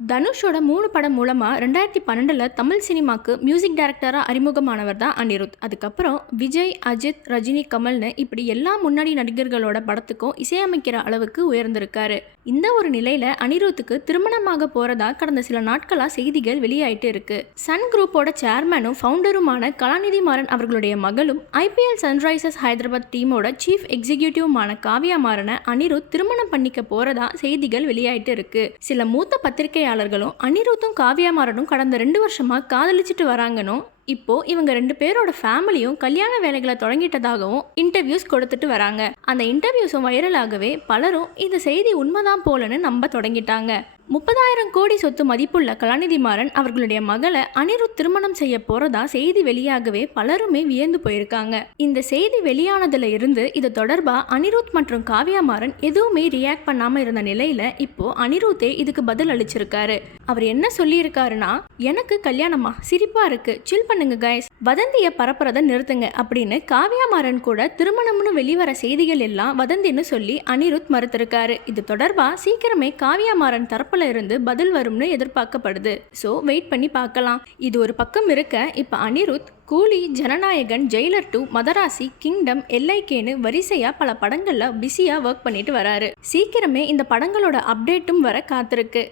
தனுஷோட 3 படம் மூலமா 2012ல் தமிழ் சினிமாக்கு மியூசிக் டைரக்டரா அறிமுகமானவர் தான் அனிருத். அதுக்கப்புறம் விஜய், அஜித், ரஜினி, கமல்னு இப்படி எல்லா முன்னணி நடிகர்களோட படத்துக்கும் இசையமைக்கிற அளவுக்கு உயர்ந்திருக்காரு. இந்த ஒரு நிலையில அனிருத்துக்கு திருமணமாக போறதா கடந்த சில நாட்களா செய்திகள் வெளியாயிட்டு இருக்கு. சன் குரூப்போட சேர்மனும் ஃபவுண்டருமான கலாநிதி மாறன் அவர்களுடைய மகளும் IPL சன்ரைசர்ஸ் ஹைதராபாத் டீமோட சீஃப் எக்ஸிகியூட்டிவுமான காவ்யா மாறனை அனிருத் திருமணம் பண்ணிக்க போறதா செய்திகள் வெளியாயிட்டு இருக்கு. சில மூத்த பத்திரிகையாளர்களும் அனிருத்தும் காவ்யா மாறனும் கடந்த 2 வருஷமா காதலிச்சிட்டு வராங்கன்னு, இப்போ இவங்க 2 பேரோட ஃபேமிலியும் கல்யாண வேலைகளை தொடங்கிட்டதாகவும் இன்டர்வியூஸ் கொடுத்துட்டு வராங்க. அந்த இன்டர்வியூஸும் வைரலாகவே பலரும் இந்த செய்தி உண்மைதான் போலன்னு நம்ப தொடங்கிட்டாங்க. 30,000 கோடி சொத்து மதிப்புள்ள கலாநிதி மாறன் அவர்களுடைய மகளை அனிருத் திருமணம் செய்ய போறதா செய்தி வெளியாகவே பலருமே வியந்து போயிருக்காங்க. இந்த செய்தி வெளியானதுல இருந்து இது தொடர்பா அனிருத் மற்றும் காவ்யா மாறன் எதுவுமே ரியாக்ட் பண்ணாம இருந்த நிலையில இப்போ அனிருத்தே இதுக்கு பதில் அளிச்சிருக்காரு. அவர் என்ன சொல்லியிருக்காருன்னா, எனக்கு கல்யாணமா, சிரிப்பா இருக்கு, சில் பண்ணுங்க கைஸ், வதந்திய பரப்புறத நிறுத்துங்க அப்படின்னு காவ்யா மாறன் கூட திருமணம்னு வெளிவர செய்திகள் எல்லாம் வதந்தின்னு சொல்லி அனிருத் மறுத்திருக்காரு. இது தொடர்பா சீக்கிரமே காவ்யா மாறன் தரப்பு இருந்து பதில் வரும்னு எதிர்பார்க்கப்படுது. சோ வெயிட் பண்ணி பார்க்கலாம். இது ஒரு பக்கம் இருக்க, இப்ப அனிருத் கூலி, ஜனநாயகன், ஜெயிலர் 2, மதராசி, கிங்டம், LIKன்னு வரிசையா பல படங்கள்ல பிஸியா ஒர்க் பண்ணிட்டு வராரு. சீக்கிரமே இந்த படங்களோட அப்டேட்டும் வர காத்திருக்கு.